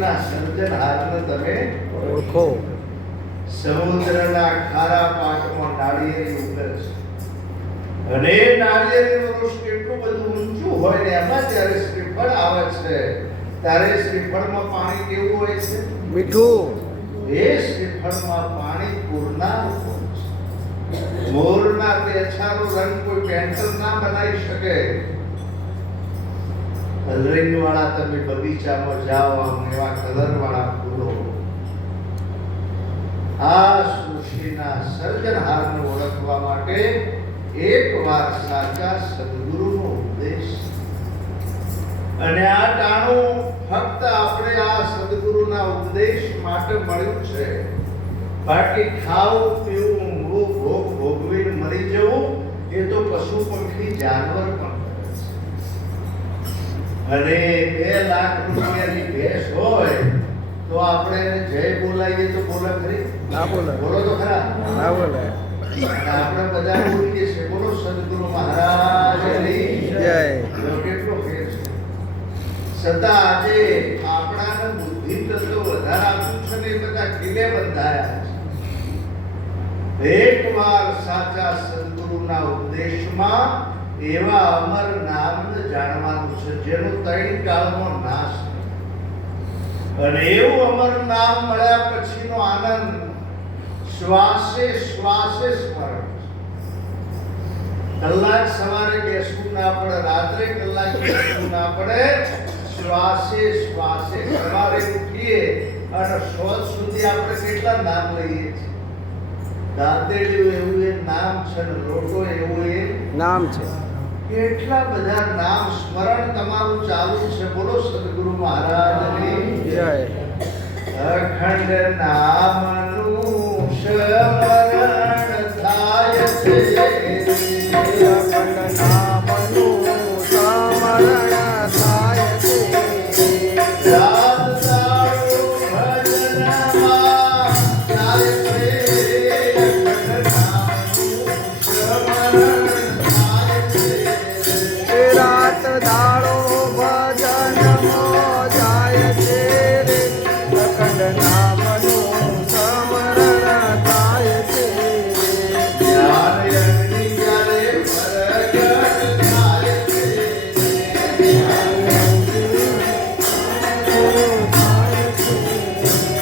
સર્જનહારને તમે ઓળખો. સમુદ્રના ખારા પાટમાં નાળિયેરી ઉગરે છે અને એ નાળિયેરીનું વૃક્ષ કેટલું બધું ઊંચું હોય ને એમાં જ્યારે શ્રીફળ આવે છે ત્યારે શ્રીફળમાં પાણી કેવું હોય છે? મીઠું. એ શ્રીફળમાં પાણી પૂરનાર હોય છે. મોરના પેછાનો રંગ કોઈ પેન્ટર ના બનાવી શકે. કલરિંગ વાળા તમે બગીચામાં જાઓ, આમ એવા કલર વાળા ફૂલો. આ સૃષ્ટિના સર્જનહારને ઓળખવા માટે એકવાર સાચા સદગુરુનો ઉપદેશ. અને આ ટાણું ફક્ત આપણે આ સદગુરુના ઉપદેશ માટે મળ્યું છે. બાકી ખાવું પીવું ઊંઘવું ભોગ ભોગવીને મરી જવું એ તો પશુ પંખી જાનવર પણ અને 2 લાખ રૂપિયાની ભેંસ હોય તો આપણે એને જય બોલાવીએ તો બોલે ખરી? ના બોલે. બોલો તો ખરા. ના બોલે. અને આપણે બધા બોલીએ છીએ બોલો સદગુરુ મહારાજની જય. કેટલો ફેર છે. છતાં આજે આપણાને બુદ્ધિ તત્વ વધારે આપ્યું છે ને એ બધા કિલે બંધાયા છે. એકવાર સાચા સદગુરુના ઉપદેશમાં એવા અમર નામને જાણવાનું છે જેનું 3 કાળનો નાશ. અને એવું અમર નામ મળ્યા પછીનો આનંદ શ્વાસે શ્વાસે સ્મરણ. કલાક સવારે બેસવું ના પડે, રાત્રે કલાક બેસવું ના પડે. શ્વાસે શ્વાસે સવારે ઉઠીએ અને સોચ સુધી આપણે કેટલા નામ લઈએ છીએ. દાંતેડિયું એવું એ નામ છે ને લોટો એવું એ નામ છે. કેટલા બધા નામ સ્મરણ તમારું ચાલુ છે. બોલો સદગુરુ મહારાજની જય. અખંડ નામનું સ્મરણ થાય છે. અખંડ નામનું સ્મરણ થાય છે. રાત દાડો ભજનમાં જાય છે. અખંડ નામનું સ્મરણ થાય છે. રાત દાડો ભજનમાં જાય છે રે. અખંડ નામનું સ્મરણ થાય છે. જ્યારે અગ્નિ જ્યારે પ્રગટ થાય છે.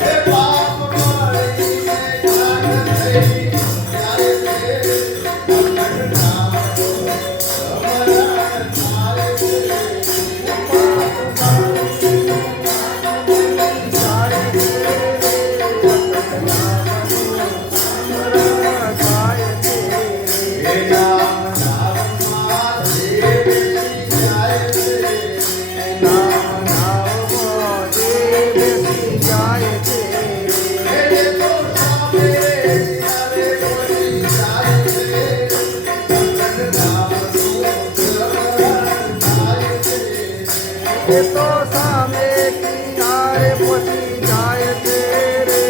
હે પાપ મળીને જ્ઞાન થઈ જાય છે. અખંડ નામનું સ્મરણ થાય છે. હે નામ નામમાં જે બેસી જાય છે. હે જે તો સામે ત્યારે પહોંચી જાય છે. અખંડ નામનું સ્મરણ થાય છે. એ તો સામે કિનારે પહોંચી જાય છે રે.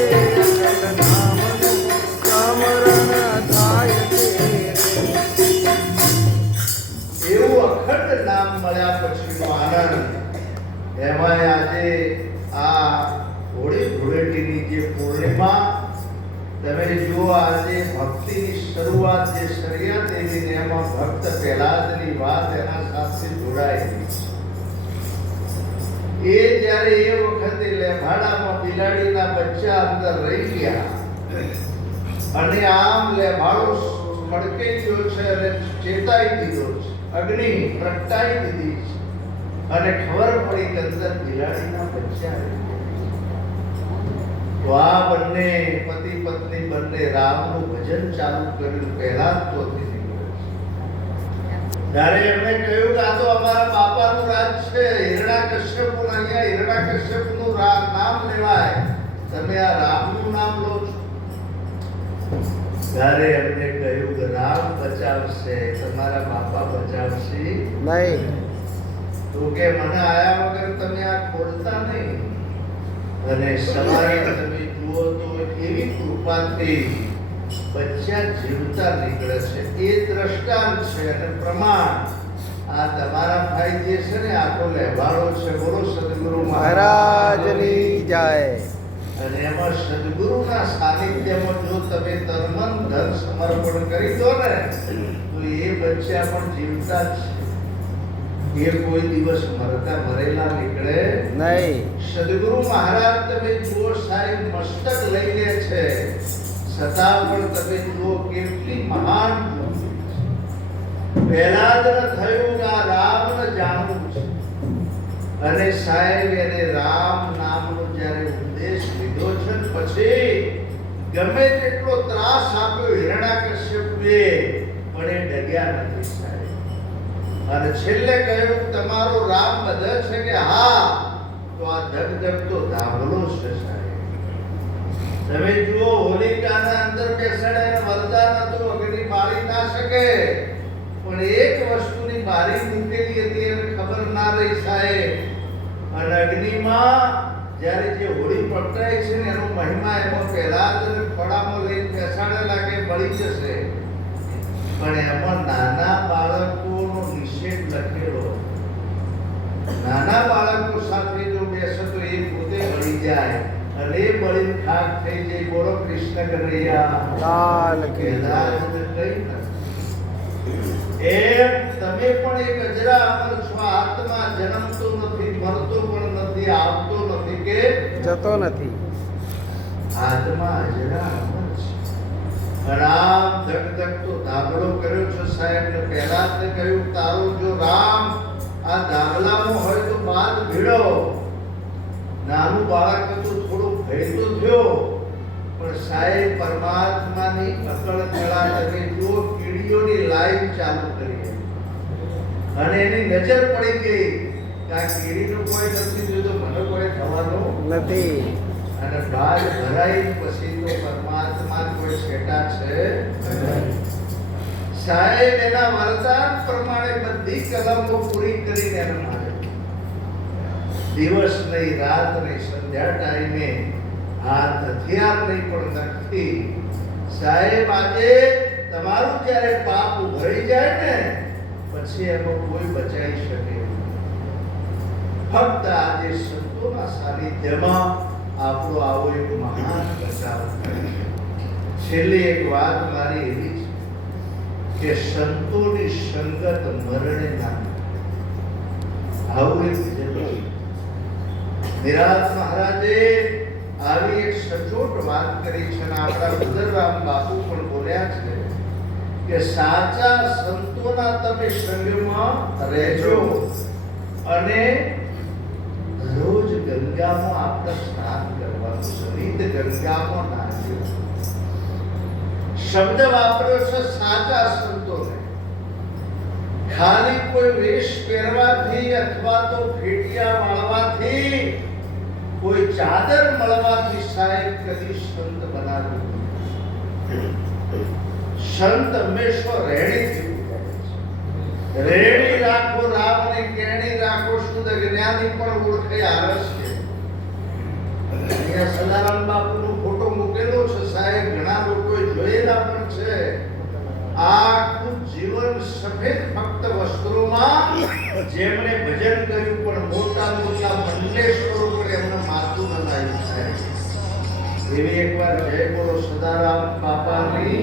અખંડ નામનું સ્મરણ થાય છે. એવું અખંડ નામ મળ્યા પછીનો આનંદ. એમાંય આજે આ હોળી ધૂળેટીની જે પૂર્ણિમા તમે જુઓ, આજે ભક્તિની શરૂઆત જે શરિયા દેવીને એમાં ભક્ત પ્રહલાદની વાત એના સાથે જોડાયેલી છે. એ જ્યારે એ વખતે લેભાડામાં બિલાડીના બચ્ચા અંદર રહી ગયા અને આમ લેભાડો ફડકે ગયો છે અને ચેતાઈ દીધો છે, અગ્નિ પ્રગટાઈ દીધી છે અને ખબર પડી કે અંદર બિલાડીના બચ્ચા રહી ગયા. તો આ બંને પતિ પત્ની બંને રામનું ભજન ચાલુ કર્યું. પહેલા તો ત્યારે એમણે કહ્યું કે આ તો અમારા બાપાનું રાજ છે. હિરણ્યકશ્યપુ અહીંયા હિરણ્યકશ્યપુનું નામ લેવાય, તમે આ રામનું નામ લો છો. ત્યારે એમણે કહ્યું કે રામ બચાવશે, તમારા બાપા બચાવશે નહીં. તો કે મને આયા વગર તમે આ ખોલતા નહીં. અને સવારે તમે જુઓ તો એવી કૃપાથી બચ્ચા જીવતા નીકળે છે. એ દ્રષ્ટાંત છે અને પ્રમાણ આ તમારા ભાઈ જે છે ને આ તો લેવાડો છે. બોલો સદગુરુ મહારાજની જય. અને એમાં સદગુરુના સાનિધ્યમાં જો તમે તન મન ધન સમર્પણ કરી દો ને તો એ બચ્ચા પણ જીવતા જ છે. એ કોઈ દિવસ મરતા મરેલા નીકળે નહીં. સદગુરુ મહારાજ તમે જુઓ સાહેબ મસ્તક લઈ લે છે છતાં પણ તમે જુઓ કેટલી મહાન પહેલા જ ન થયું કે આ રામને જાણવું છે. અને સાહેબ એને રામ નામનો જ્યારે ઉપદેશ લીધો છે ને પછી ગમે તેટલો ત્રાસ આપ્યો હિરણ્યકશ્યપુએ પણ એ ડગ્યા નથી સાહેબ. અને છેલ્લે કહ્યું તમારો રામ બધે છે કે હા, તો આ ધગધગતો ધાબળો છે સાહેબ. તમે જુઓ હોલિકાના અંદર બેસાડે વરદાન હતું અગ્નિ બાળી ના શકે પણ એક વસ્તુની બારી મૂકેલી હતી એને ખબર ના રહી સાહેબ. અને અગ્નિમાં જ્યારે જે હોળી પકડાય છે ને એનો મહિમા એમાં પહેલા જ ખોડામાં લઈને બેસાડેલા કે બળી જશે પણ એમાં નાના બાળકોનો નિષેધ લખેલો. નાના બાળકો સાથે જો બેસે તો એ પોતે બળી જાય અને એ બળી ખાક થઈ જાય. બોલો કૃષ્ણ કનૈયા લાલ કી પહેલા જ કઈ નથી. એમ તમે પણ એક અજરા અમર છો. આત્મા જન્મતો નથી, મરતો પણ નથી, આવતો નથી કે જતો નથી. આત્મા અજરા અમર છે. અને આમ ધગધગતો ધાબળો કર્યો છે સાહેબ ને પહેલા તે કહ્યું તારો જો રામ આ ધાબલામાં હોય તો બાદ ભીડો. નાનું બાળક હતું થોડો ભય તો થયો પણ સાહેબ પરમાત્માની અકળ કળા લગે જો કીડીઓની લાઈન ચાલુ કરી અને એની નજર પડી ગઈ કે આ કીડીનું કોઈ નથી જોતો મને કોઈ થવાનું નથી. અને બાદ ભરાઈ પછી તો પરમાત્મા કોઈ છેટા છે સાહેબ. એના વરદાન પ્રમાણે બધી કલમો પૂરી કરીને એને મારે. દિવસ નહીં, રાત નહીં, સંધ્યા ટાઈમે હાથ હથિયાર નહીં પણ નથી સાહેબ. આજે તમારું જ્યારે પાપ ઉભરી જાય ને પછી એનો કોઈ બચાવી શકે નહીં. ફક્ત આજે સંતોના સાનિધ્યમાં આપણો આવો એક મહાન બચાવ થાય. છેલ્લી એક વાત મારી એવી છે કે સંતોની સંગત મરણે ના. આવું એક ભજન નિરાત મહારાજે આવી એક સચોટ વાત કરી છે અને આપણા ઉદરરામ બાપુ પણ બોલ્યા છે કે સાચા સંતોના તમે સંગમાં રહેજો અને રોજ ગંગામાં આપણે સ્નાન કરવાનું છે. રીત ગંગામાં નાહજો. શબ્દ વાપર્યો છે સાચા સંતોને. ખાલી કોઈ વેશ પહેરવાથી અથવા તો ફેટિયા વાળવાથી કોઈ ચાદર મળવાથી સાહેબ કદી સંત બનાવ્યું. સંત હંમેશા રેડી થયું છે. રેડી રાખો રામની કેણી રાખો શુદ્ધ જ્ઞાની પણ ઓળખે આરસ છે. અહીંયા સદારામ બાપુનો ફોટો મૂકેલો છે સાહેબ. ઘણા લોકોએ જોયેલા પણ છે. આખું જીવન સફેદ ફક્ત વસ્ત્રોમાં જેમણે ભજન કર્યું પણ મોટા મોટા મંડલેશ્વરો પર એમને માથું નમાયું સાહેબ. એવી એકવાર જય બોલો સદારામ બાપાની.